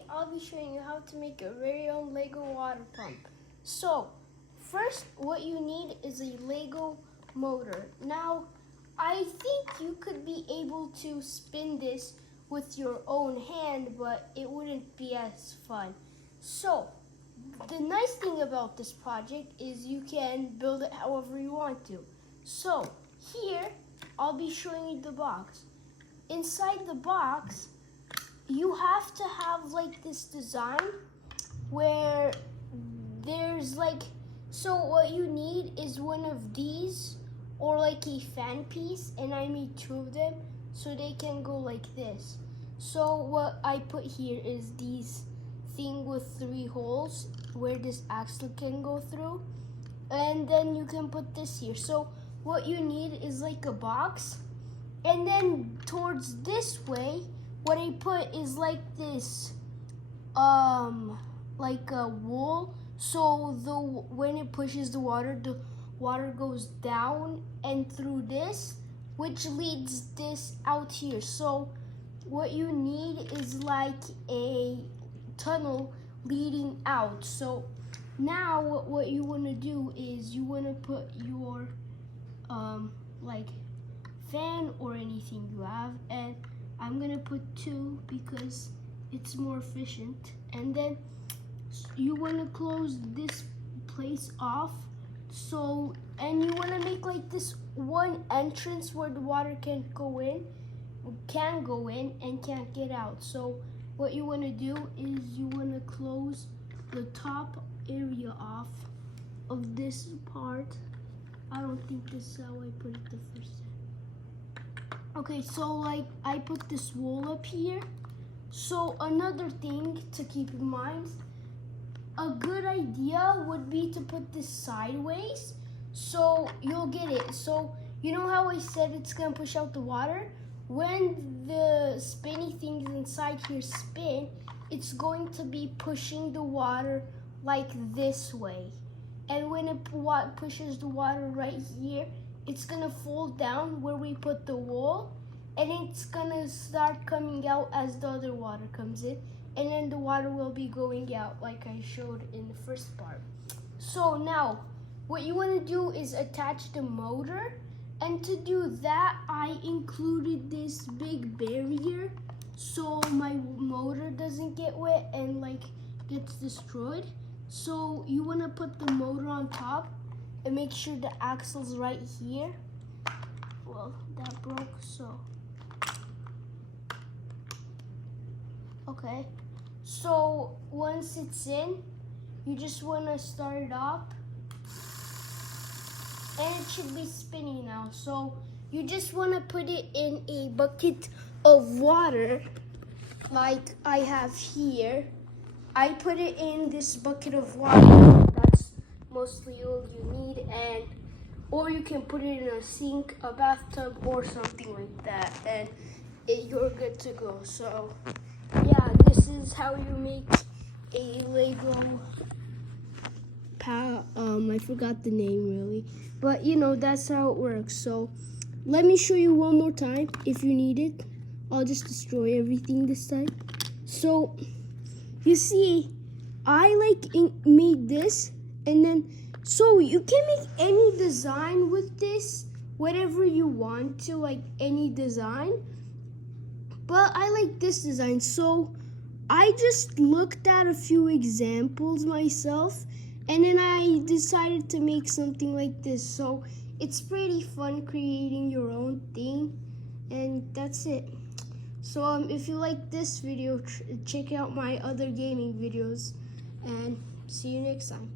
today I'll be showing you how to make your very own Lego water pump. So, first what you need is a Lego motor. Now, I think you could be able to spin this with your own hand, but it wouldn't be as fun. So, the nice thing about this project is you can build it however you want to. So, here I'll be showing you the box. Inside the box, you have to have like this design where there's like, so what you need is one of these or like a fan piece, and I made two of them so they can go like this. So what I put here is these thing with 3 holes where this axle can go through, and then you can put this here. So what you need is like a box, and then towards this way what I put is like this like a wool, so when it pushes the water goes down and through this, which leads this out here. So what you need is like a tunnel leading out. So now what you want to do is you want to put your like fan or anything you have, and I'm gonna put 2 because it's more efficient. And then you want to close this place off, so, and you want to make like this one entrance where the water can go in and can't get out. So what you want to do is you want to close the top area off of this part. I don't think this is how I put it the first time. Okay, so like I put this wool up here. So another thing to keep in mind, a good idea would be to put this sideways so you'll get it. So you know how I said it's gonna push out the water? When the spinny things inside here spin, it's going to be pushing the water like this way. And when it pushes the water right here, it's gonna fall down where we put the wool, and it's gonna start coming out as the other water comes in, and then the water will be going out like I showed in the first part. So now what you want to do is attach the motor, and to do that I included this big barrier so my motor doesn't get wet and like gets destroyed. So you want to put the motor on top and make sure the axle's right here. Well, that broke, so. Okay, so once it's in, you just want to start it up, and it should be spinning now. So you just want to put it in a bucket of water like I have here. I put it in this bucket of water. That's mostly all you need, and or you can put it in a sink, a bathtub, or something like that, and you're good to go. So yeah, this is how you make a Lego I forgot the name really, but you know, that's how it works. So let me show you one more time if you need it. I'll just destroy everything this time. So you see, I like made this, and then so you can make any design with this, whatever you want to, like any design. But I like this design, so I just looked at a few examples myself, and then I decided to make something like this. So it's pretty fun creating your own thing, and that's it. So if you like this video, check out my other gaming videos, and see you next time.